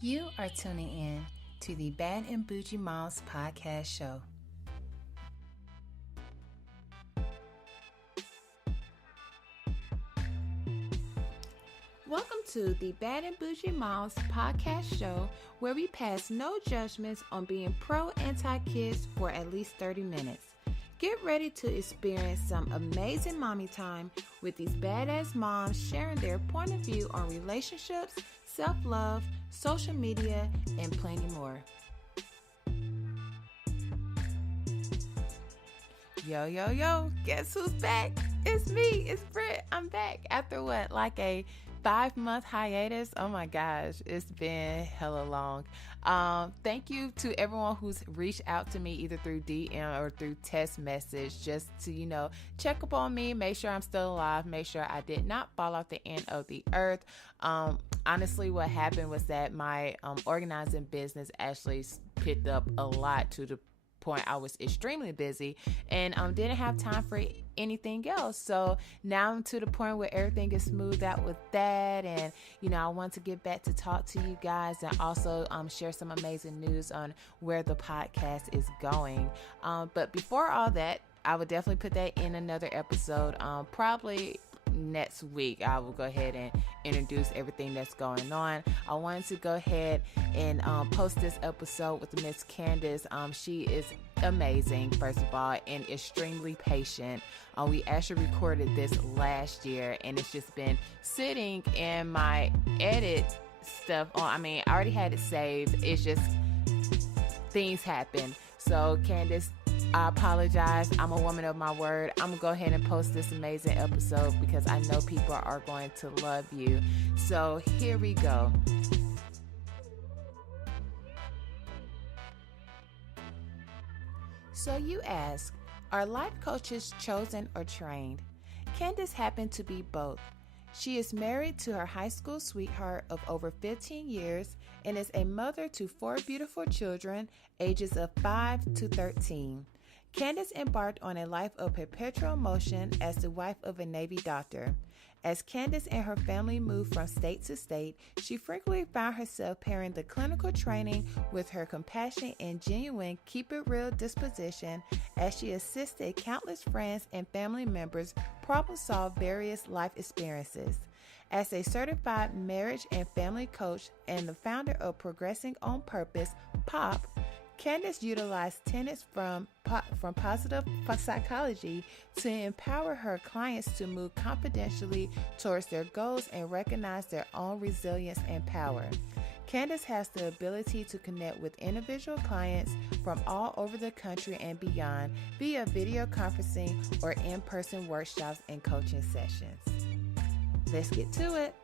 You are tuning in to the Bad and Bougie Moms podcast show. Welcome to the Bad and Bougie Moms podcast show, where we pass no judgments on being pro-anti-kids for at least 30 minutes. Get ready to experience some amazing mommy time with these badass moms sharing their point of view on relationships, self-love, social media, and plenty more. Yo, guess who's back? It's me, it's Britt. I'm back after like a 5-month hiatus. Oh my gosh, it's been hella long. Thank you to everyone who's reached out to me either through DM or through text message just to, check up on me, make sure I'm still alive, make sure I did not fall off the end of the earth. Honestly, what happened was that my organizing business actually picked up a lot to the point I was extremely busy and didn't have time for anything else. So now I'm to the point where everything is smoothed out with that, and I want to get back to talk to you guys and also share some amazing news on where the podcast is going. But before all that, I would definitely put that in another episode. Probably next week I will go ahead and introduce everything that's going on. I wanted to go ahead and post this episode with Miss Candice. She is amazing, first of all, and extremely patient. We actually recorded this last year, and it's just been sitting in my edit stuff I already had it saved. It's just things happen. So Candice, I apologize. I'm a woman of my word. I'm going to go ahead and post this amazing episode because I know people are going to love you. So here we go. So you ask, are life coaches chosen or trained? Candice happened to be both. She is married to her high school sweetheart of over 15 years and is a mother to 4 beautiful children, ages of 5 to 13. Candice embarked on a life of perpetual motion as the wife of a Navy doctor. As Candice and her family moved from state to state, she frequently found herself pairing the clinical training with her compassionate and genuine keep-it-real disposition as she assisted countless friends and family members problem-solve various life experiences. As a certified marriage and family coach and the founder of Progressing on Purpose, POP, Candice utilized tenets from positive psychology to empower her clients to move confidentially towards their goals and recognize their own resilience and power. Candice has the ability to connect with individual clients from all over the country and beyond via video conferencing or in-person workshops and coaching sessions. Let's get to it.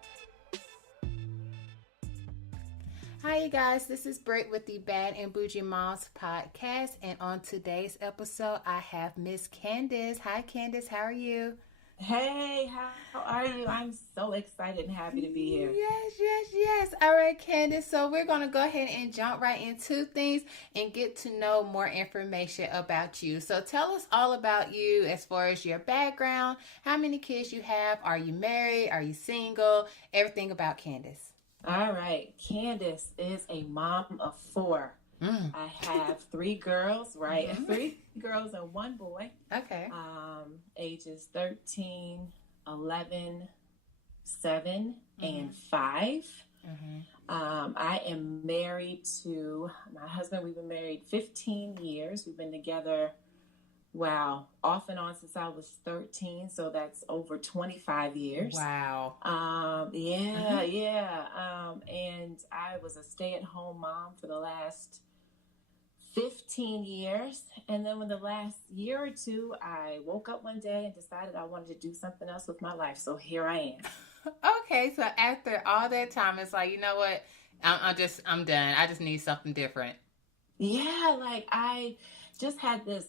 Hi, you guys. This is Britt with the Bad and Bougie Moms podcast. And on today's episode, I have Miss Candice. Hi, Candice. How are you? Hey, how are you? I'm so excited and happy to be here. Yes. All right, Candice. So we're going to go ahead and jump right into things and get to know more information about you. So tell us all about you as far as your background, how many kids you have, are you married, are you single, everything about Candice. All right. Candice is a mom of 4. I have 3 girls, right? Mm-hmm. 3 girls and 1 boy. Okay. Ages 13, 11, 7, and 5. I am married to my husband. We've been married 15 years. We've been together, off and on since I was 13. So that's over 25 years. Wow. And I was a stay-at-home mom for the last 15 years. And then in the last year or 2, I woke up one day and decided I wanted to do something else with my life. So here I am. Okay. So after all that time, it's like, you know what? I'm done. I just need something different. Yeah. I just had this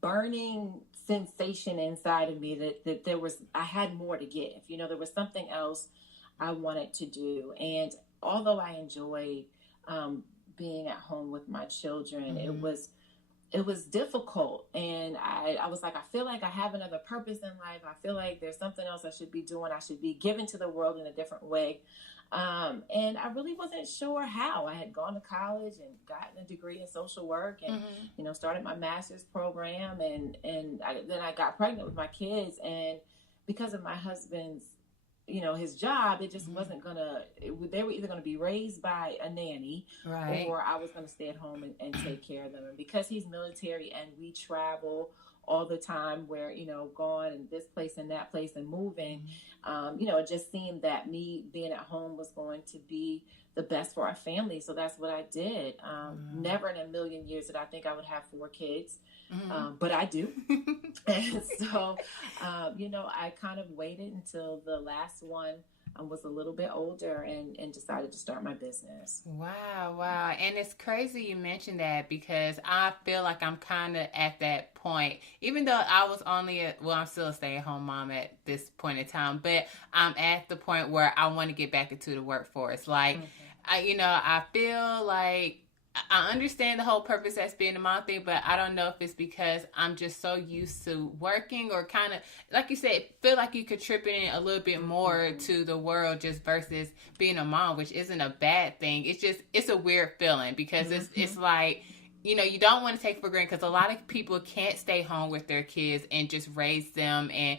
burning sensation inside of me that I had more to give. There was something else I wanted to do. And although I enjoyed being at home with my children, it was it was difficult. And I was like, I feel like I have another purpose in life. I feel like there's something else I should be doing. I should be giving to the world in a different way. And I really wasn't sure how. I had gone to college and gotten a degree in social work and, started my master's program. And then I got pregnant with my kids. And because of my husband's, his job, it just wasn't they were either going to be raised by a nanny, right, or I was going to stay at home and take care of them. And because he's military and we travel all the time, where, going and this place and that place and moving, it just seemed that me being at home was going to be the best for our family. So that's what I did. Never in a million years did I think I would have 4 kids, but I do. And so, I kind of waited until the last one was a little bit older and decided to start my business. Wow. And it's crazy you mentioned that, because I feel like I'm kind of at that point, even though I was I'm still a stay-at-home mom at this point in time, but I'm at the point where I want to get back into the workforce. Like, I feel like I understand the whole purpose that's being a mom thing, but I don't know if it's because I'm just so used to working, or kind of, like you said, feel like you're contributing a little bit more to the world just versus being a mom, which isn't a bad thing. It's a weird feeling, because it's like, you don't want to take for granted, because a lot of people can't stay home with their kids and just raise them and,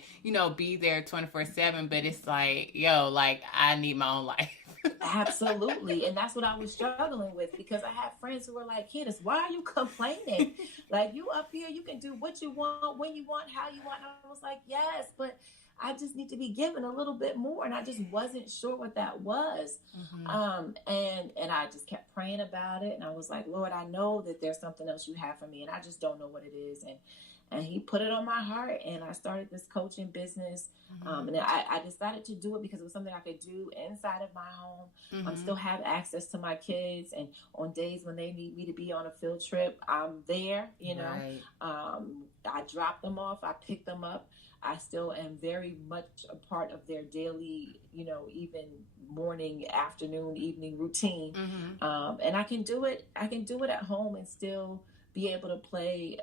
be there 24/7. But it's like, I need my own life. Absolutely. And that's what I was struggling with, because I had friends who were like, Candice, why are you complaining? Like, you up here, you can do what you want, when you want, how you want. And I was like, yes, but I just need to be given a little bit more. And I just wasn't sure what that was. And I just kept praying about it. And I was like, Lord, I know that there's something else you have for me, and I just don't know what it is. And he put it on my heart, and I started this coaching business. And I decided to do it because it was something I could do inside of my home. Still have access to my kids, and on days when they need me to be on a field trip, I'm there, Right. I drop them off, I pick them up. I still am very much a part of their daily, even morning, afternoon, evening routine. And I can do it at home and still be able to play,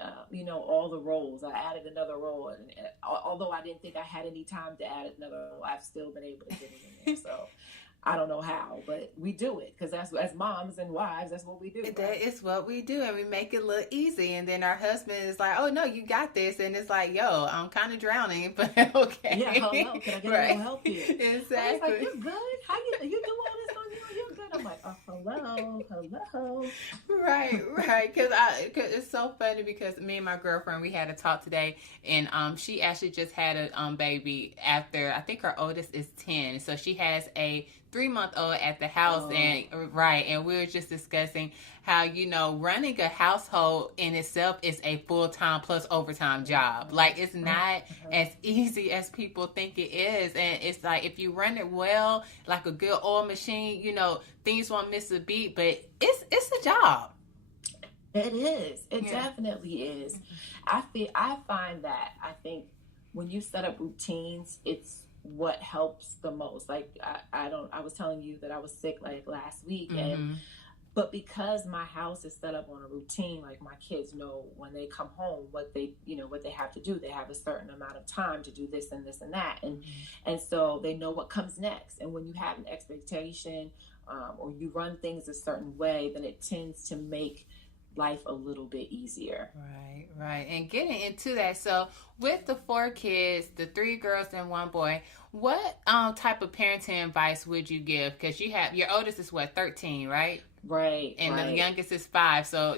all the roles. I added another role, and although I didn't think I had any time to add another role, I've still been able to get it in there. So I don't know how, but we do it, because that's, as moms and wives, that's what we do. Right? That is what we do, and we make it look easy. And then our husband is like, "Oh no, you got this," and it's like, "Yo, I'm kind of drowning, but okay." Yeah, hello, can I get a little help here? Exactly. Like, you're good. How you do all this on you? You're good. I'm like, oh, hello. Right. Because it's so funny, because me and my girlfriend, we had a talk today, and she actually just had a baby after, I think her oldest is 10, so she has a 3-month-old at the house. And we were just discussing how, running a household in itself is a full-time plus overtime job. Like, it's not as easy as people think it is. And it's like, if you run it well, like a good oil machine, things won't miss a beat, but it's a job. It is. It definitely is. I find that, I think when you set up routines, it's what helps the most. Like, I was telling you that I was sick like last week, but because my house is set up on a routine, like, my kids know when they come home what they have to do. They have a certain amount of time to do this and this and that, and so they know what comes next. And when you have an expectation, or you run things a certain way, then it tends to make life a little bit easier. Right. And getting into that, so with the 4 kids, the 3 girls and 1 boy, what type of parenting advice would you give? Because your oldest is 13, right? Right. And the youngest is 5. So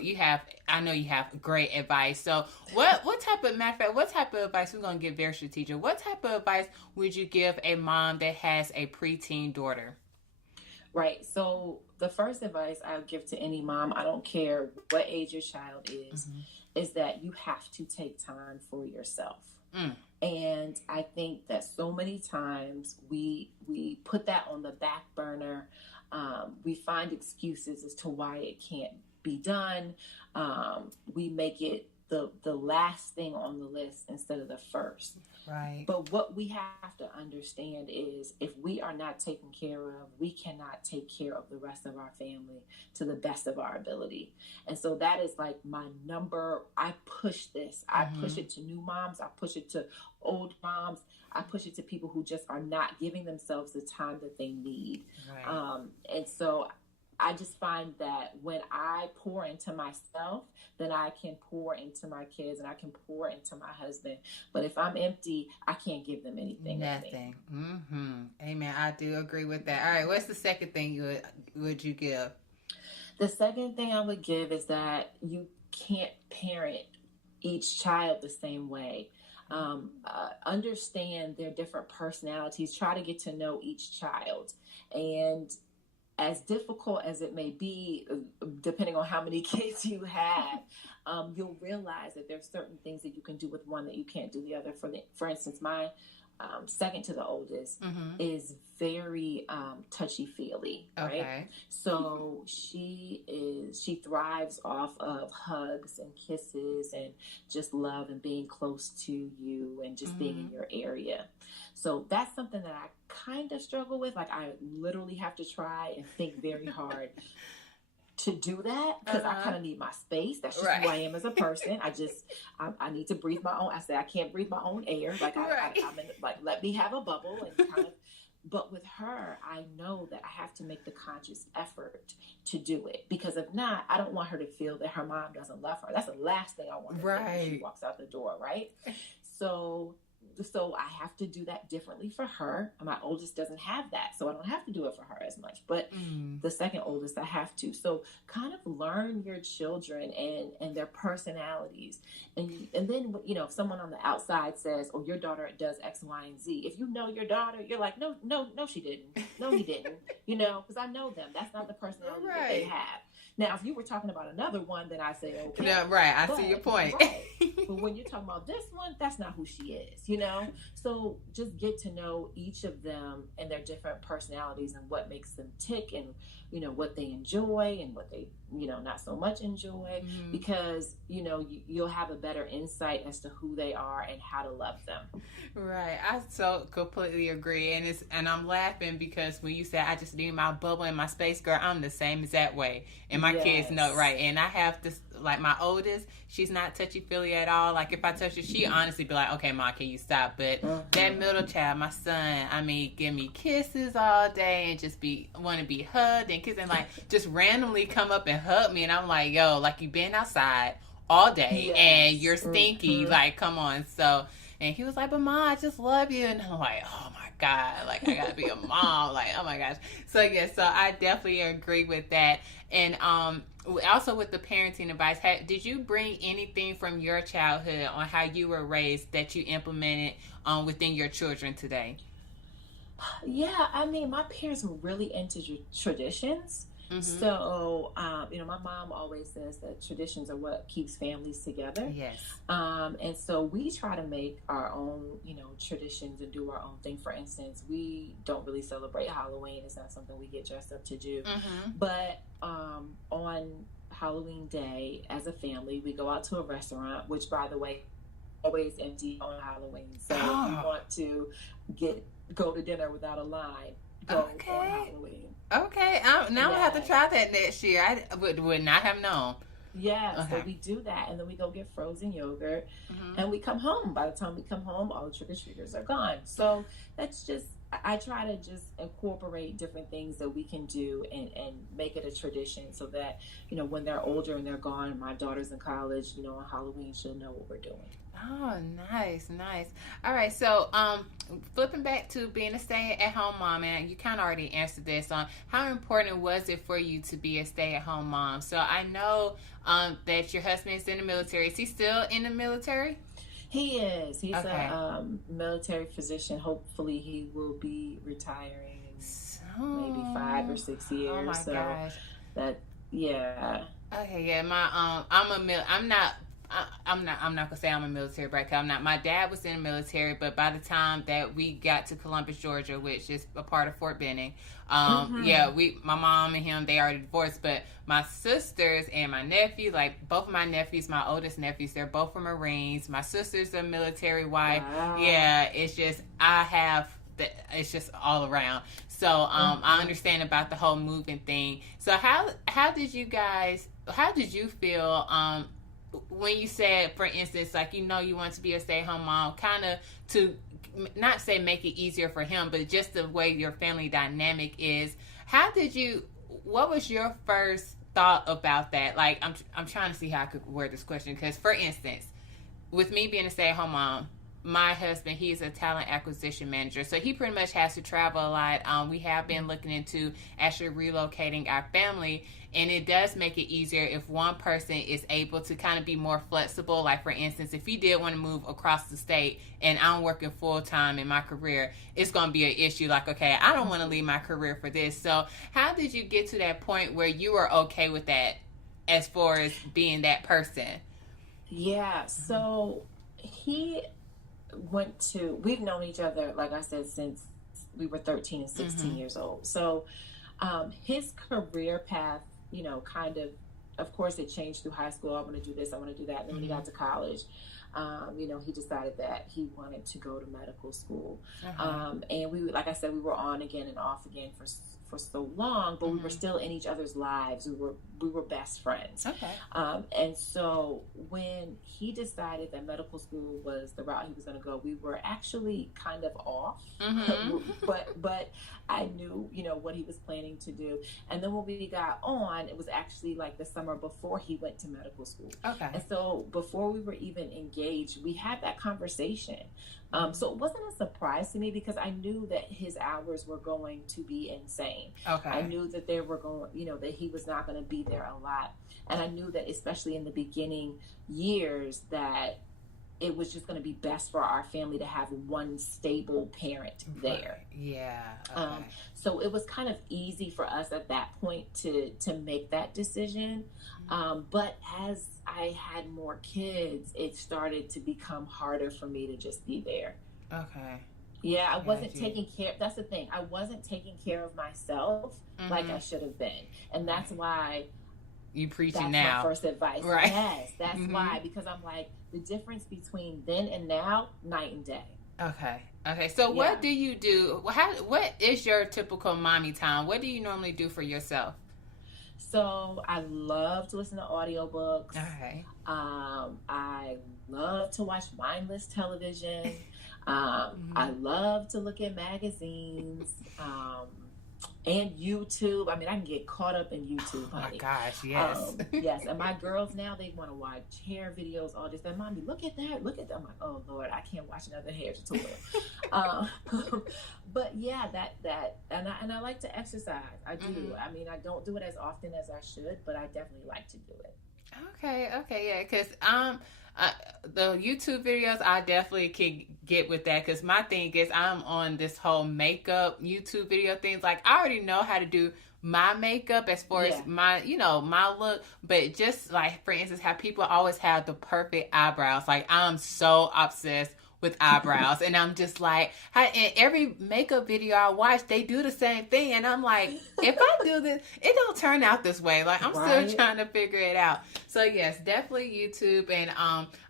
I know you have great advice. So what type of, matter of fact, what type of advice, we're going to get very strategic, what type of advice would you give a mom that has a preteen daughter? Right. So the first advice I would give to any mom, I don't care what age your child is that you have to take time for yourself. And I think that so many times we put that on the back burner. We find excuses as to why it can't be done. We make it the last thing on the list instead of the first. Right. But what we have to understand is if we are not taken care of, we cannot take care of the rest of our family to the best of our ability. And so that is like my number. I push this. I push it to new moms. I push it to old moms. I push it to people who just are not giving themselves the time that they need. Right. And so I just find that when I pour into myself, then I can pour into my kids and I can pour into my husband. But if I'm empty, I can't give them anything. Nothing. Amen. I do agree with that. All right. What's the second thing you would you give? The second thing I would give is that you can't parent each child the same way. Understand their different personalities. Try to get to know each child. And as difficult as it may be, depending on how many kids you have, you'll realize that there's certain things that you can do with one that you can't do the other. For instance, my second to the oldest is very touchy-feely, right? Okay. So she thrives off of hugs and kisses and just love and being close to you and just being in your area. So that's something that I kind of struggle with. Like I literally have to try and think very hard to do that because I kind of need my space. That's just who I am as a person. I need to breathe my own. I say I can't breathe my own air. Like I'm in, like let me have a bubble and kind of. But with her, I know that I have to make the conscious effort to do it because if not, I don't want her to feel that her mom doesn't love her. That's the last thing I want her to feel when she walks out the door, right? So I have to do that differently for her. My oldest doesn't have that, so I don't have to do it for her as much. But the second oldest, I have to. So kind of learn your children and their personalities. And then, if someone on the outside says, oh, your daughter does X, Y, and Z. If you know your daughter, you're like, no, she didn't. No, he didn't. Because I know them. That's not the personality that they have. Now, if you were talking about another one, then I say, okay. Yeah, right. I see your point. Right. But when you're talking about this one, that's not who she is, So just get to know each of them and their different personalities and what makes them tick and, what they enjoy and what they, not so much enjoy because, you'll have a better insight as to who they are and how to love them. Right. I so completely agree. And I'm laughing because when you said I just need my bubble and my space, girl, I'm the same as that way. And my kids know, right? And I have this, like my oldest, she's not touchy-feely at all. Like if I touch her, she honestly be like, okay, Ma, can you stop? But that middle child, my son, give me kisses all day and just want to be hugged and kissed and like just randomly come up and hug me. And I'm like, yo, like you been outside all day and you're stinky. Like, come on. So, and he was like, but Ma, I just love you. And I'm like, oh my God, like I gotta be a mom. Like, oh my gosh. So so I definitely agree with that. And also with the parenting advice, did you bring anything from your childhood on how you were raised that you implemented within your children today? Yeah, my parents were really into traditions. So, my mom always says that traditions are what keeps families together. Yes. And so we try to make our own, traditions and do our own thing. For instance, we don't really celebrate Halloween. It's not something we get dressed up to do. But on Halloween Day, as a family, we go out to a restaurant, which, by the way, always empty on Halloween. So if you want to go to dinner without a line, go on Halloween. Okay, now I have to try that next year. I would not have known. Yeah, so we do that, and then we go get frozen yogurt, and we come home. By the time we come home, all the trick-or-treaters are gone. So that's just, I try to just incorporate different things that we can do and make it a tradition so that, when they're older and they're gone, and my daughter's in college, on Halloween, she'll know what we're doing. Oh, nice. All right, so flipping back to being a stay-at-home mom, and you kind of already answered this on how important was it for you to be a stay-at-home mom? So I know that your husband is in the military. Is he still in the military? He is. He's a military physician. Hopefully, he will be retiring in maybe 5 or 6 years. Oh my gosh! Okay, yeah. I'm not I'm not gonna say I'm a military brat. 'Cause I'm not. My dad was in the military, but by the time that we got to Columbus, Georgia, which is a part of Fort Benning, yeah, my mom and him, they already divorced. But my sisters and my nephew, like both of my nephews, my oldest nephews, they're both from Marines. My sister's a military wife. Wow. Yeah, it's just it's just all around. So I understand about the whole moving thing. So how did you feel when you said, for instance, like, you want to be a stay-at-home mom, kind of to not say make it easier for him, but just the way your family dynamic is. What was your first thought about that? Like, I'm trying to see how I could word this question, because, for instance, with me being a stay-at-home mom, my husband, he's a talent acquisition manager, so he pretty much has to travel a lot. We have been looking into actually relocating our family, and it does make it easier if one person is able to kind of be more flexible. Like, for instance, if he did want to move across the state and I'm working full-time in my career, it's going to be an issue. Like, okay, I don't want to leave my career for this. So how did you get to that point where you were okay with that as far as being that person? Yeah, so we've known each other, like I said, since we were 13 and 16 years old. So his career path, of course, it changed through high school. I want to do this, I want to do that. And then when he got to college, he decided that he wanted to go to medical school. And like I said, we were on again and off again for so long, but we were still in each other's lives. We were best friends. Okay. And so when he decided that medical school was the route he was going to go, we were actually kind of off. But I knew, what he was planning to do. And then when we got on, it was actually like the summer before he went to medical school. Okay. And so before we were even engaged, we had that conversation. So it wasn't a surprise to me, because I knew that his hours were going to be insane. Okay. I knew that they were going, that he was not going to be there a lot. And I knew that, especially in the beginning years, that it was just going to be best for our family to have one stable parent there. Yeah. Okay. So it was kind of easy for us at that point to make that decision. But as I had more kids, it started to become harder for me to just be there. Okay. Yeah, I wasn't taking care. That's the thing. I wasn't taking care of myself like I should have been. And that's why you preaching that's now. my first advice. Right. Yes, that's why. Because I'm like, the difference between then and now, night and day. Okay. So what do you do? What is your typical mommy time? What do you normally do for yourself? So I love to listen to audiobooks. Okay. I love to watch mindless television. I love to look at magazines. And YouTube. I mean, I can get caught up in YouTube, honey. Oh my gosh, yes. Yes, and my girls now, they want to watch hair videos, all this. And mommy, look at that. I'm like, oh Lord, I can't watch another hair tutorial. But yeah, and I like to exercise. I do. I mean, I don't do it as often as I should, but I definitely like to do it. Okay, yeah, because the YouTube videos, I definitely can get with that, because my thing is, I'm on this whole makeup YouTube video things. Like, I already know how to do my makeup as far as my look, but just like, for instance, how people always have the perfect eyebrows. Like, I'm so obsessed with eyebrows, and I'm just like, in every makeup video I watch, they do the same thing, and I'm like, if I do this, it don't turn out this way. Like, I'm still trying to figure it out. So yes, definitely YouTube, and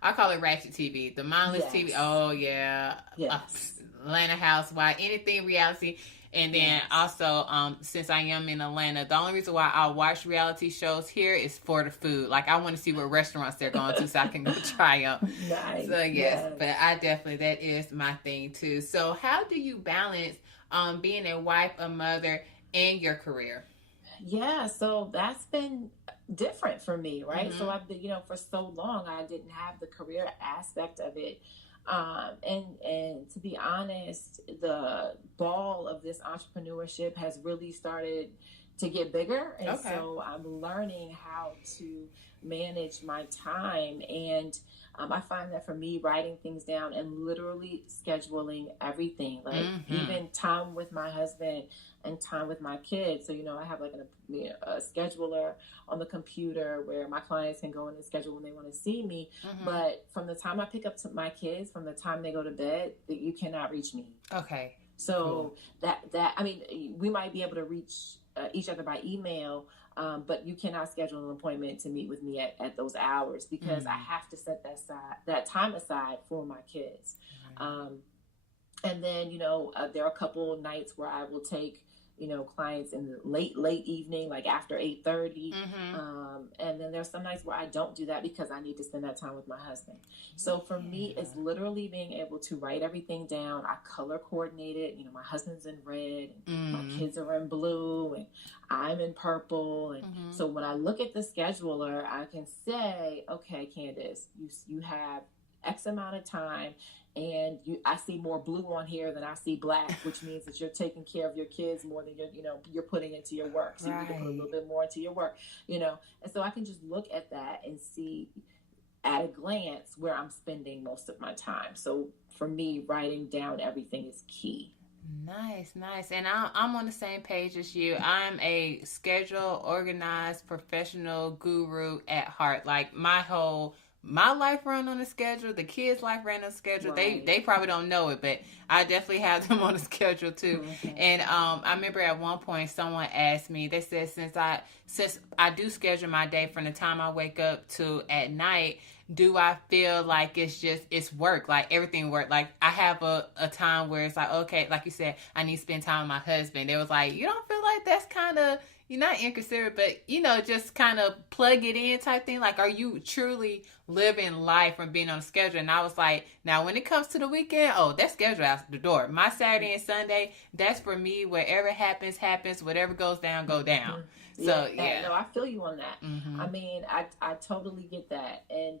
I call it ratchet TV, the mindless TV. Oh yeah, Atlanta Housewives, anything reality. And then also, since I am in Atlanta, the only reason why I watch reality shows here is for the food. Like, I want to see what restaurants they're going to so I can go try them. Nice. So, yes, but that is my thing, too. So, how do you balance being a wife, a mother, and your career? Yeah, so that's been different for me, right? So, I've been, for so long, I didn't have the career aspect of it. And to be honest, the ball of this entrepreneurship has really started to get bigger. And Okay. so I'm learning how to manage my time. And I find that for me, writing things down and literally scheduling everything, like even time with my husband and time with my kids. So, I have like a scheduler on the computer where my clients can go in and schedule when they want to see me. But from the time I pick up my kids, from the time they go to bed, you cannot reach me. Okay. So we might be able to reach each other by email, but you cannot schedule an appointment to meet with me at those hours, because I have to set that time aside for my kids. And then, there are a couple of nights where I will take, clients in the late evening, like after 8:30. And then there's some nights where I don't do that because I need to spend that time with my husband. So for me, it's literally being able to write everything down. I color coordinate it. My husband's in red, and my kids are in blue, and I'm in purple. And so when I look at the scheduler, I can say, okay, Candice, you have X amount of time, and I see more blue on here than I see black, which means that you're taking care of your kids more than you're putting into your work. So you need to put a little bit more into your work, and so I can just look at that and see at a glance where I'm spending most of my time. So for me, writing down everything is key. Nice. And I'm on the same page as you. I'm a schedule, organized, professional guru at heart. Like my life run on a schedule. The kids' life ran on a schedule. Right. They probably don't know it, but I definitely have them on a schedule too. And I remember at one point someone asked me. They said since I do schedule my day from the time I wake up to at night, do I feel like it's work, like everything work? Like I have a time where it's like, okay, like you said, I need to spend time with my husband. They was like, you don't feel like that's kind of, you're not inconsiderate, but just kind of plug it in type thing. Like, are you truly living life from being on a schedule? And I was like, now when it comes to the weekend, that's scheduled out the door. My Saturday and Sunday, that's for me. Whatever happens. Whatever goes down, go down. So yeah. No, I feel you on that. I mean, I totally get that. And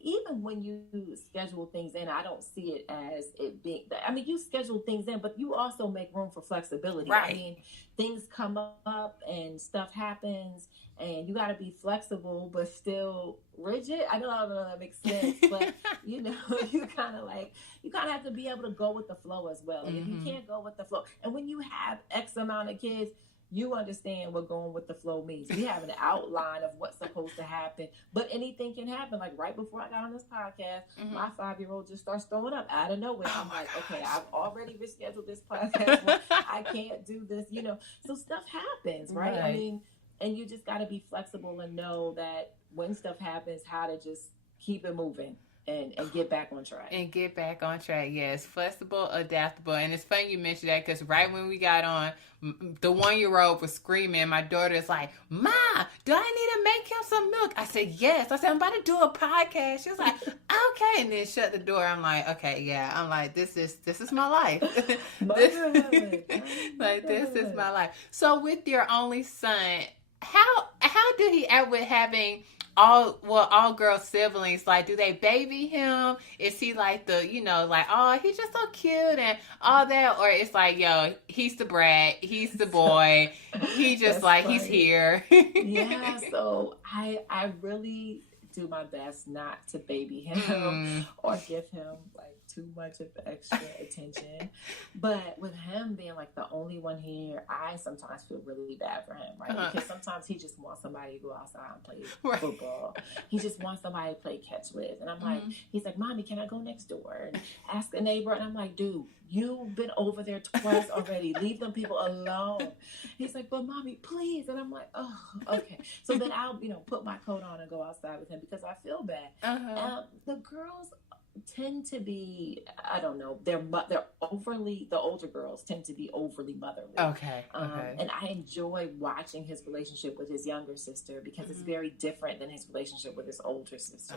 even when you schedule things in, I don't see it as it being, you schedule things in, but you also make room for flexibility. Right. I mean, things come up and stuff happens, and you got to be flexible, but still rigid. I don't know if that makes sense, but you kind of have to be able to go with the flow as well. And if you can't go with the flow, and when you have X amount of kids, you understand what going with the flow means. We have an outline of what's supposed to happen, but anything can happen. Like right before I got on this podcast, my 5-year-old just starts throwing up out of nowhere. I'm like, okay, I've already rescheduled this podcast. I can't do this, So stuff happens, right? I mean, and you just got to be flexible and know that when stuff happens, how to just keep it moving. And get back on track. Yes. Flexible, adaptable. And it's funny you mentioned that, because right when we got on, the 1-year-old was screaming. My daughter's like, Ma, do I need to make him some milk? I said, yes. I said, I'm about to do a podcast. She was like, okay. And then shut the door. I'm like, okay, yeah. I'm like, this is my life. This is my life. So with your only son, how did he act with having all girl siblings? Like, do they baby him? Is he like he's just so cute and all that? Or it's like, yo, he's the brat, he's the boy, he just he's here. Yeah, so I really do my best not to baby him or give him too much of extra attention. But with him being the only one here, I sometimes feel really bad for him, right? Because sometimes he just wants somebody to go outside and play football. He just wants somebody to play catch with. And I'm like, he's like, Mommy, can I go next door and ask a neighbor? And I'm like, dude, you've been over there twice already. Leave them people alone. He's like, but Mommy, please. And I'm like, oh, okay. So then I'll, put my coat on and go outside with him because I feel bad. The girls tend to be, I don't know, they're overly, the older girls tend to be overly motherly. Okay. And I enjoy watching his relationship with his younger sister because it's very different than his relationship with his older sister.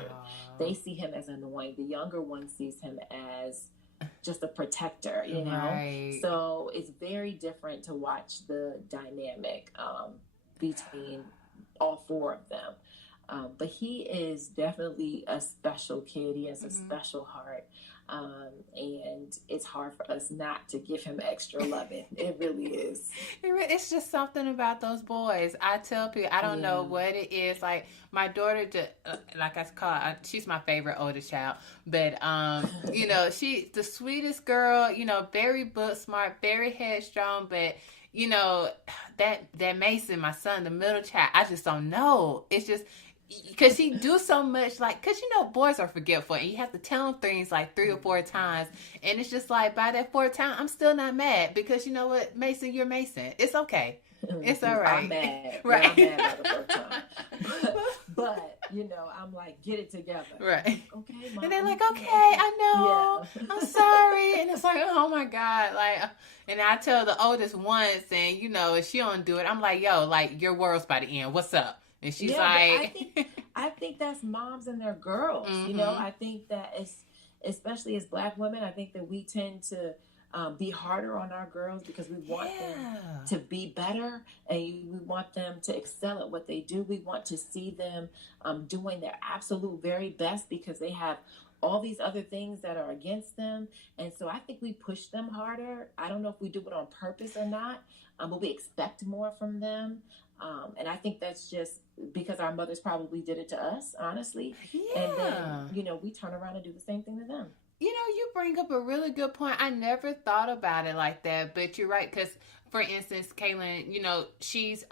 They see him as annoying. The younger one sees him as just a protector, Right. So it's very different to watch the dynamic between all four of them. But he is definitely a special kid. He has a special heart. And it's hard for us not to give him extra loving. It really is. It's just something about those boys. I tell people, I don't know what it is. Like my daughter, just, like I call her, she's my favorite oldest child. But she's the sweetest girl. Very book smart, very headstrong. But that Mason, my son, the middle child, I just don't know. It's just because he do so much, like, because boys are forgetful, and you have to tell them things like 3 or 4 times, and it's just like by that 4th time I'm still not mad, because you know what, Mason, you're Mason, it's okay, it's all right. I'm mad. Right. Yeah, I'm mad by the 4th time. But I'm like, get it together. Right. Okay, Mom. And they're like, okay, I know. Yeah. I'm sorry. And it's like, oh my God. Like, and I tell the oldest once, and if she don't do it, I'm like, yo, like, your world's by the end. What's up? And she's like, I think that's moms and their girls. Mm-hmm. I think that especially as Black women, I think that we tend to be harder on our girls because we want them to be better, and we want them to excel at what they do. We want to see them doing their absolute very best because they have all these other things that are against them. And so I think we push them harder. I don't know if we do it on purpose or not, but we expect more from them. And I think that's just because our mothers probably did it to us, honestly. Yeah. And then, we turn around and do the same thing to them. You bring up a really good point. I never thought about it like that, but you're right. Because, for instance, Kaylin, she's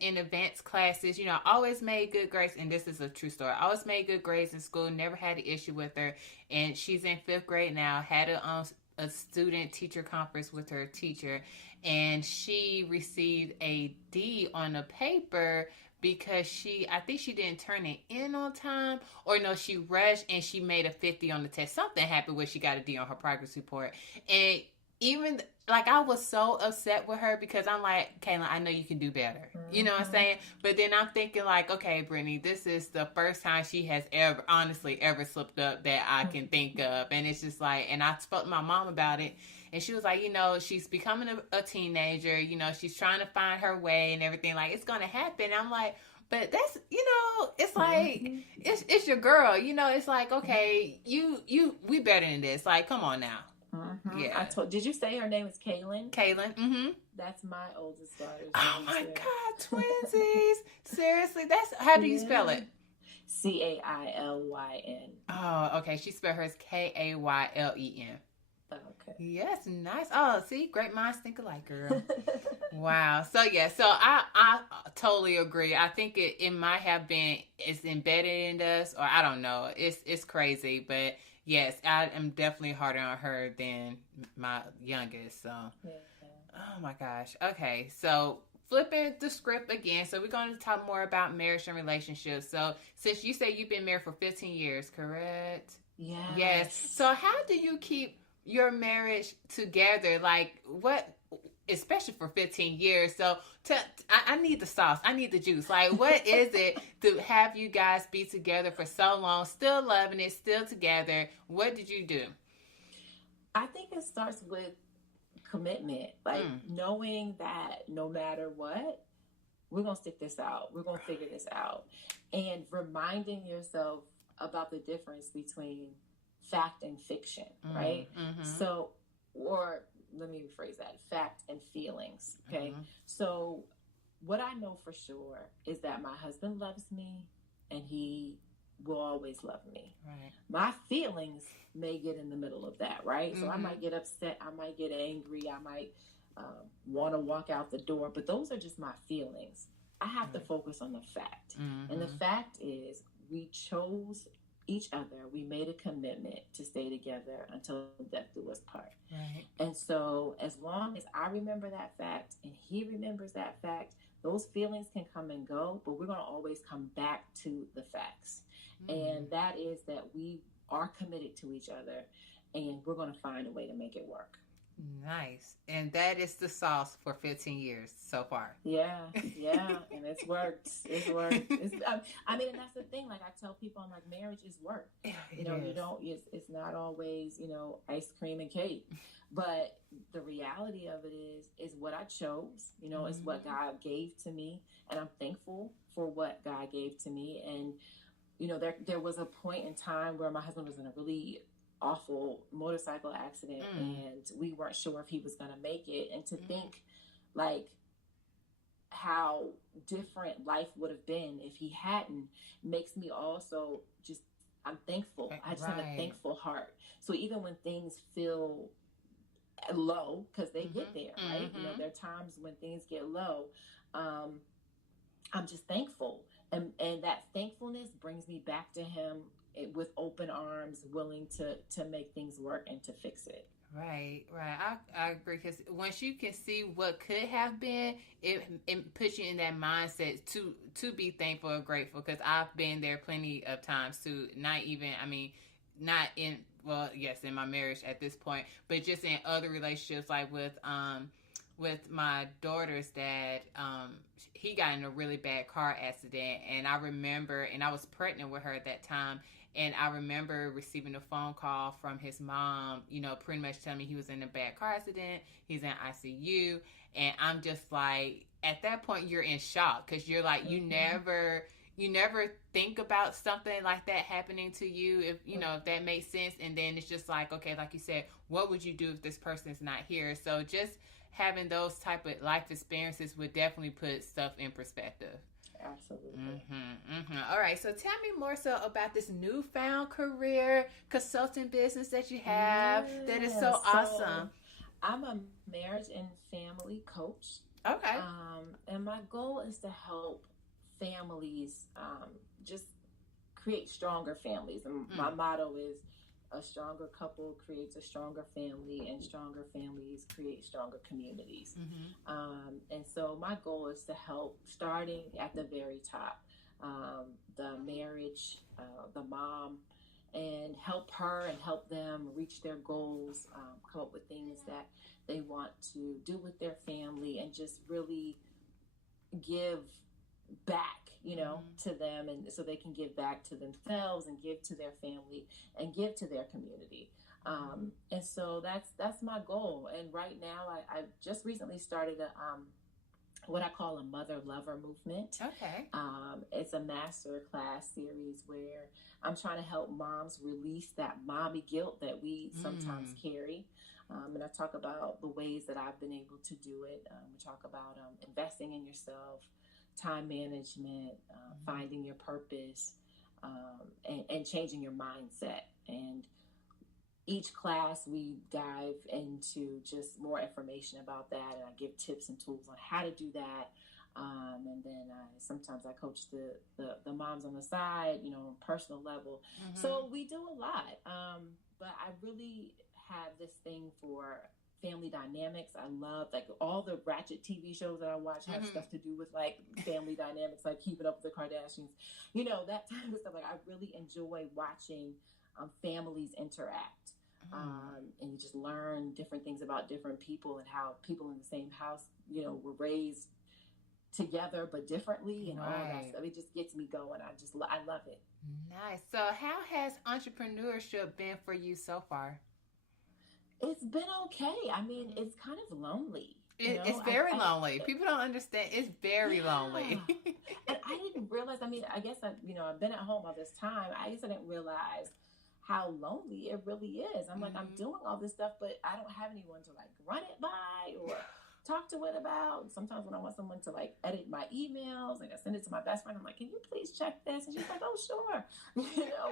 in advanced classes. Always made good grades, and this is a true story. Always made good grades in school. Never had an issue with her, and she's in 5th grade now. Had a student teacher conference with her teacher, and she received a D on a paper because I think she didn't turn it in on time, or no, she rushed and she made a 50 on the test. Something happened where she got a D on her progress report. And even, like, I was so upset with her because I'm like, Kaylin, I know you can do better. Mm-hmm. You know what I'm saying? But then I'm thinking like, okay, Brittany, this is the first time she has ever slipped up that I can think of. And it's just like, and I spoke to my mom about it. And she was like, she's becoming a teenager. She's trying to find her way and everything. Like, it's going to happen. I'm like, but that's, it's like, it's your girl. It's like, okay, we better than this. Like, come on now. Mm-hmm. Yeah. Did you say her name is Kaylin? Kaylin. Mm-hmm. That's my oldest daughter's name. Oh my God, twinsies. Seriously, how do you spell it? Cailyn. Oh, okay. She spelled hers Kaylen. Okay. Yes, nice. Oh, see, great minds think alike, girl. Wow. So I totally agree. I think it might have been, it's embedded in us, or I don't know. It's crazy, but yes, I am definitely harder on her than my youngest. So, Oh my gosh. Okay, so flipping the script again. So we're going to talk more about marriage and relationships. So since you say you've been married for 15 years, correct? Yes. So how do you keep your marriage together? Like, what, especially for 15 years? So I need the sauce. I need the juice. Like, what is it to have you guys be together for so long, still loving it, still together? What did you do? I think it starts with commitment, like knowing that no matter what, we're going to stick this out. We're going to figure this out. And reminding yourself about the difference between fact and fiction, right? Mm-hmm. So, or let me rephrase that, fact and feelings, okay? Mm-hmm. So what I know for sure is that my husband loves me and he will always love me. Right. My feelings may get in the middle of that, right? Mm-hmm. So I might get upset, I might get angry, I might want to walk out the door, but those are just my feelings. I have to focus on the fact. Mm-hmm. And the fact is, we chose each other. We made a commitment to stay together until death do us part. Right. And so as long as I remember that fact and he remembers that fact, those feelings can come and go, but we're going to always come back to the facts. Mm-hmm. And that is that we are committed to each other and we're going to find a way to make it work. Nice. And that is the sauce for 15 years so far. Yeah. And it's worked. It's worked. I mean, and that's the thing. Like I tell people, I'm like, marriage is work. Yeah, it's not always, ice cream and cake. But the reality of it is what I chose, is what God gave to me. And I'm thankful for what God gave to me. And, there was a point in time where my husband was in a really awful motorcycle accident, and we weren't sure if he was going to make it. And to think like how different life would have been if he hadn't makes me also just, I'm thankful. I just have a thankful heart. So even when things feel low, because they get there, right? You know, there are times when things get low. I'm just thankful. And that thankfulness brings me back to him with open arms, willing to make things work and to fix it. Right. I agree, because once you can see what could have been, it puts you in that mindset to be thankful or grateful. Because I've been there plenty of times too. Not in, well, yes, in my marriage at this point, but just in other relationships, like with my daughter's dad. He got in a really bad car accident, and I remember, and I was pregnant with her at that time. And I remember receiving a phone call from his mom, you know, pretty much telling me he was in a bad car accident. He's in ICU. And I'm just like, at that point, you're in shock, because you're like, you never think about something like that happening to you, if you know, if that makes sense. And then it's just like, okay, like you said, what would you do if this person's not here? So just having those type of life experiences would definitely put stuff in perspective. Absolutely. All right, so tell me more so about this newfound career consulting business that you have. That is so awesome. I'm a marriage and family coach. Okay. And my goal is to help families just create stronger families. And my motto is, a stronger couple creates a stronger family, and stronger families create stronger communities. And so my goal is to help, starting at the very top, the marriage, the mom, and help her and help them reach their goals, come up with things that they want to do with their family, and just really give back, you know, to them, and so they can give back to themselves and give to their family and give to their community. And so that's my goal. And right now I just recently started what I call a mother lover movement. Okay. It's a master class series where I'm trying to help moms release that mommy guilt that we sometimes carry. And I talk about the ways that I've been able to do it. We talk about investing in yourself, time management, finding your purpose, and changing your mindset. And each class we dive into just more information about that, and I give tips and tools on how to do that. And then sometimes I coach the moms on the side, you know, on a personal level. So we do a lot. But I really have this thing for family dynamics. I love, like, all the ratchet TV shows that I watch have stuff to do with like family dynamics, like Keeping Up with the Kardashians, you know, that type of stuff. Like, I really enjoy watching families interact. And you just learn different things about different people and how people in the same house, you know, were raised together but differently, and all that stuff. It just gets me going. I love it. Nice. So how has entrepreneurship been for you so far? It's been okay. I mean, it's kind of lonely. It's very lonely. People don't understand. It's very lonely. And I didn't realize, I mean, I guess I've been at home all this time. I guess I didn't realize how lonely it really is. I'm like, I'm doing all this stuff, but I don't have anyone to like run it by or talk to it about. Sometimes when I want someone to like edit my emails, like I send it to my best friend, I'm like, can you please check this? And she's like, oh, sure.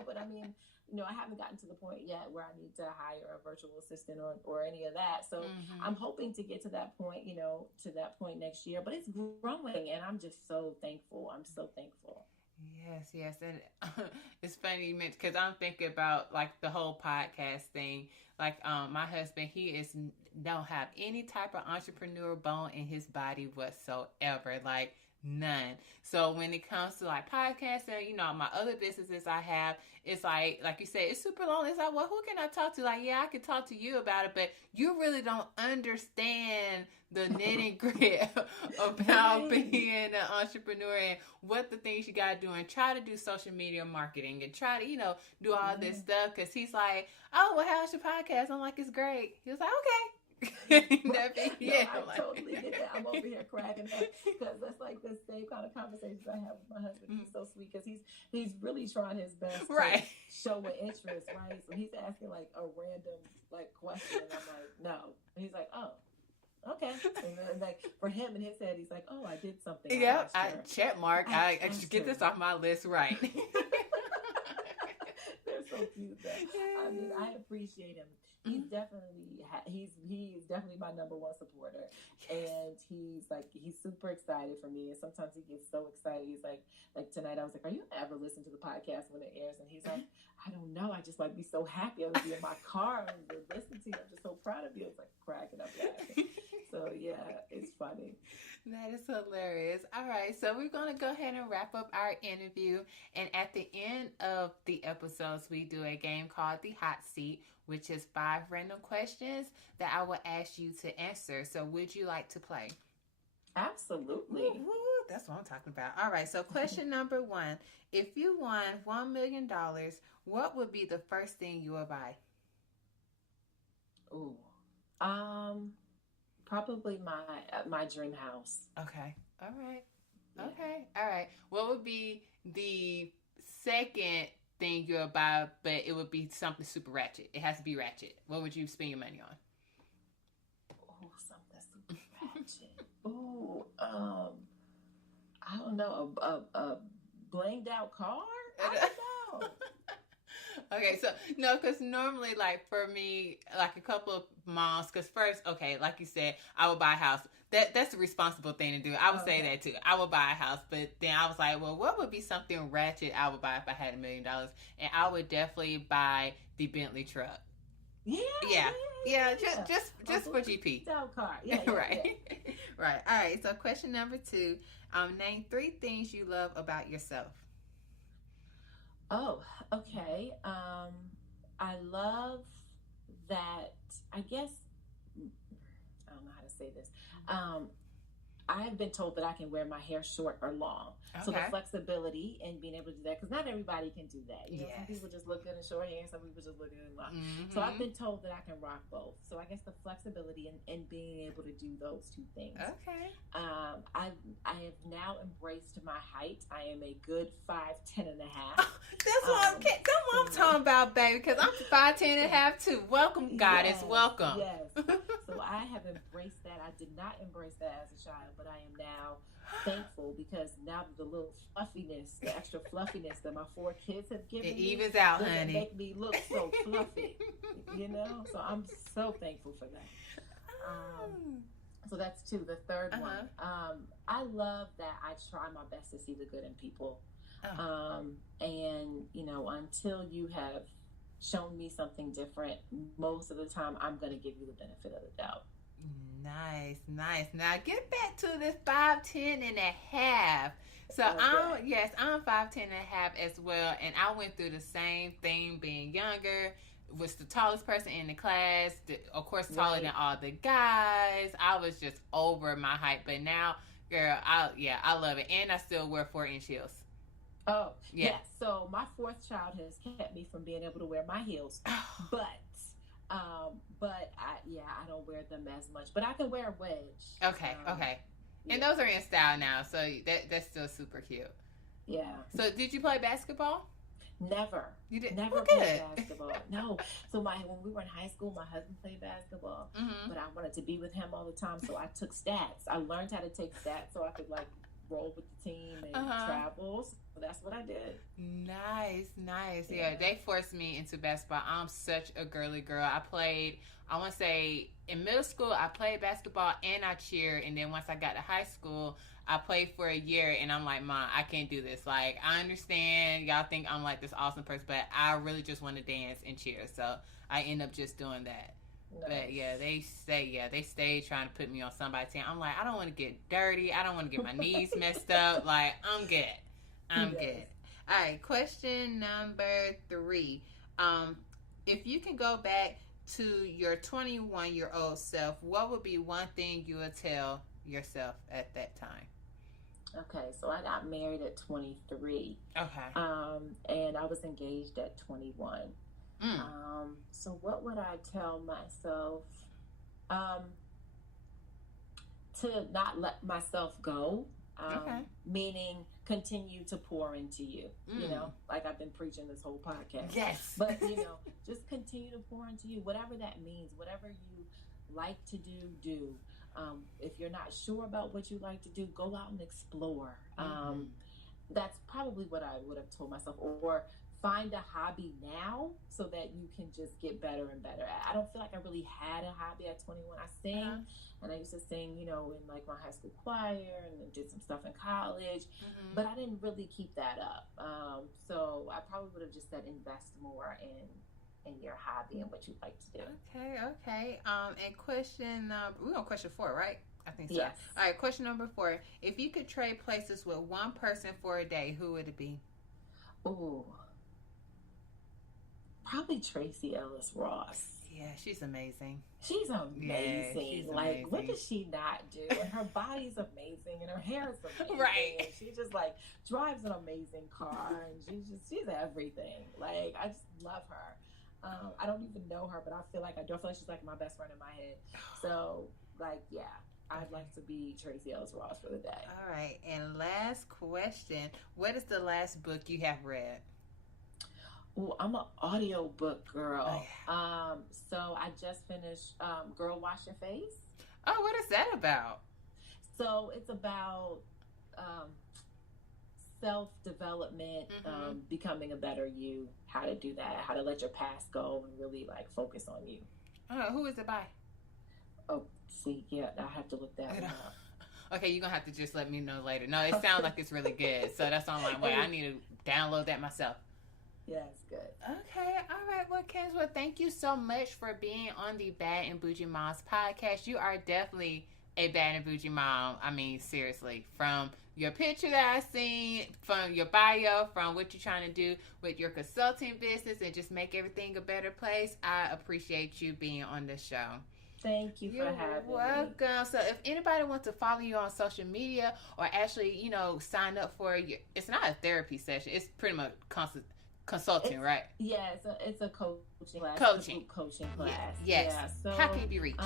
But I mean, I haven't gotten to the point yet where I need to hire a virtual assistant or any of that. So I'm hoping to get to that point, next year, but it's growing, and I'm just so thankful. I'm so thankful. Yes. And it's funny you mentioned, because I'm thinking about like the whole podcast thing. Like my husband, he don't have any type of entrepreneur bone in his body whatsoever. Like, none. So when it comes to like podcasting, my other businesses I have, it's like you said, it's super lonely. It's like, well, who can I talk to? Like, yeah, I can talk to you about it, but you really don't understand the nitty gritty about being an entrepreneur and what the things you got to do, and try to do social media marketing and try to, do all this stuff. Cause he's like, oh, well, how's your podcast? I'm like, it's great. He was like, okay. Yeah, I totally get that. I'm over here cracking up because that's like the same kind of conversations I have with my husband. He's so sweet because he's really trying his best to show an interest, right? So he's asking like a random like question, and I'm like, no. And he's like, oh. Okay. And then, like, for him in his head, he's like, oh, I did something. Yeah, check mark. I just get this off my list right. They're so cute, though. I mean, I appreciate him. He's definitely he's definitely my number one supporter, and he's super excited for me. And sometimes he gets so excited. He's like tonight I was like, "Are you ever listen to the podcast when it airs?" And he's like, "I don't know. I just like be so happy. I would be in my car and listen to you. I'm just so proud of you." It's like cracking up laughing. So yeah, it's funny. That is hilarious. All right, so we're going to go ahead and wrap up our interview. And at the end of the episodes, we do a game called the Hot Seat, which is 5 random questions that I will ask you to answer. So would you like to play? Absolutely. Woo-hoo, that's what I'm talking about. All right, so question number 1. If you won $1 million, what would be the first thing you would buy? Ooh. Probably my dream house. Okay. All right. Yeah. Okay. All right. What would be the second thing you would buy, but it would be something super ratchet? It has to be ratchet. What would you spend your money on? Oh, something super ratchet. Ooh, I don't know, a blinged out car? I don't know. Okay, so no, because normally, like for me, like a couple of moms, because first, okay, like you said, I would buy a house. That's the responsible thing to do. I would say that too. I would buy a house, but then I was like, well, what would be something ratchet I would buy if I had $1 million? And I would definitely buy the Bentley truck. Yeah. Just for GP. Car. Right. Yeah. Right. All right. So question number 2. Name 3 things you love about yourself. Oh, okay. I love that, I guess, I don't know how to say this. I've been told that I can wear my hair short or long. Okay. So the flexibility and being able to do that, because not everybody can do that. You know, some people just look good in short hair, some people just look good in long. Mm-hmm. So I've been told that I can rock both. So I guess the flexibility and being able to do those 2 things. Okay. I have now embraced my height. I am a good 5'10" and a half. That's what I'm talking about, baby, because I'm 5'10" and a half too. Welcome, Goddess. Yes, welcome. Yes. So I have embraced that. I did not embrace that as a child, but I am now thankful because now the little fluffiness, the extra fluffiness that my 4 kids have given me, evens out, honey. Make me look so fluffy, you know. So I'm so thankful for that. So that's 2. The third one, I love that I try my best to see the good in people, and you know, until you have shown me something different, most of the time I'm going to give you the benefit of the doubt. Nice. Now get back to this 5'10" and a half. So okay. I'm 5'10" and a half as well, and I went through the same thing being younger. Was the tallest person in the class, of course taller than all the guys. I was just over my height, but now, girl, I love it, and I still wear 4-inch heels. Oh, yes. So my 4th child has kept me from being able to wear my heels, but I don't wear them as much. But I can wear a wedge. Okay. And those are in style now, so that's still super cute. Yeah. So did you play basketball? Never. You did? Never played basketball. No. So when we were in high school, my husband played basketball, but I wanted to be with him all the time, so I took stats. I learned how to take stats so I could roll with the team and travel. So that's what I did. Nice. Yeah, they forced me into basketball. I'm such a girly girl. I want to say in middle school, I played basketball and I cheered. And then once I got to high school, I played for a year and I'm like, Mom, I can't do this. Like, I understand y'all think I'm like this awesome person, but I really just want to dance and cheer. So I end up just doing that. Nice. But yeah, they stay trying to put me on somebody's team. I'm like, I don't want to get dirty. I don't want to get my knees messed up. Like, I'm good. Good. All right, question number 3. If you can go back to your 21-year-old self, what would be one thing you would tell yourself at that time? Okay, so I got married at 23. Okay. And I was engaged at 21. So what would I tell myself? to not let myself go. Okay. Meaning continue to pour into you, you know, like I've been preaching this whole podcast. Yes. But, you know, just continue to pour into you, whatever that means, whatever you like to do. If you're not sure about what you like to do, go out and explore. That's probably what I would have told myself. Or find a hobby now so that you can just get better and better. I don't feel like I really had a hobby at 21. I sing, and I used to sing, you know, in like my high school choir, and then did some stuff in college, but I didn't really keep that up. So I probably would have just said invest more in your hobby and what you like to do. Okay. And question, we're on question 4, right? I think so. Yes. All right, question number 4. If you could trade places with one person for a day, who would it be? Ooh. Probably Tracy Ellis Ross. Yeah, she's amazing. She's amazing. Yeah, she's like, amazing. What does she not do? And her body's amazing, and her hair is amazing. Right. And she just like drives an amazing car, and she's everything. Like, I just love her. I don't even know her, but I feel like she's like my best friend in my head. So, like, yeah. I'd like to be Tracy Ellis Ross for the day. All right. And last question. What is the last book you have read? Oh, I'm an audiobook girl. Oh, yeah. So I just finished Girl Wash Your Face. Oh, what is that about? So it's about self-development, becoming a better you, how to do that, how to let your past go and really like focus on you. Who is it by? Oh, see, yeah, I have to look that one up. Okay, you're going to have to just let me know later. No, it sounds like it's really good. So that's on my way. I need to download that myself. Yeah, it's good. Okay, all right. Well, Candice, well, thank you so much for being on the Bad and Bougie Moms podcast. You are definitely a Bad and Bougie mom. I mean, seriously. From your picture that I seen, from your bio, from what you're trying to do with your consulting business and just make everything a better place, I appreciate you being on the show. Thank you for having me. You're welcome. So if anybody wants to follow you on social media or actually, you know, sign up for it's not a therapy session. It's pretty much consulting, right? Yeah, it's a coaching class. Coaching class. Yes. Yeah, so how can you be reached?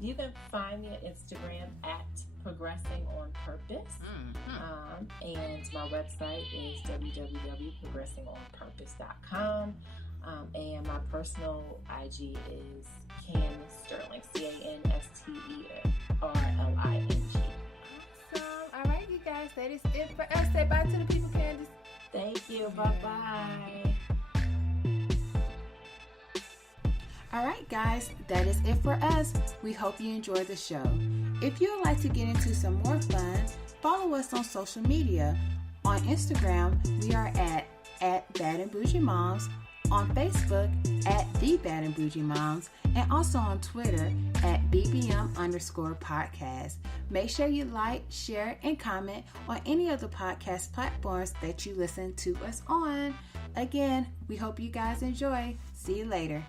You can find me on Instagram at Progressing on Purpose. And my website is www.progressingonpurpose.com. And my personal IG is Candice Sterling, CANSTERLING. Awesome. All right, you guys, that is it for us. Say bye to the people, Candice. Thank you. Bye-bye. All right, guys, that is it for us. We hope you enjoyed the show. If you would like to get into some more fun, follow us on social media. On Instagram, we are at Bad and Bougie Moms. On Facebook, at The Bad and Bougie Moms. And also on Twitter, at BBM_podcast. Make sure you like, share, and comment on any of the podcast platforms that you listen to us on. Again, we hope you guys enjoy. See you later.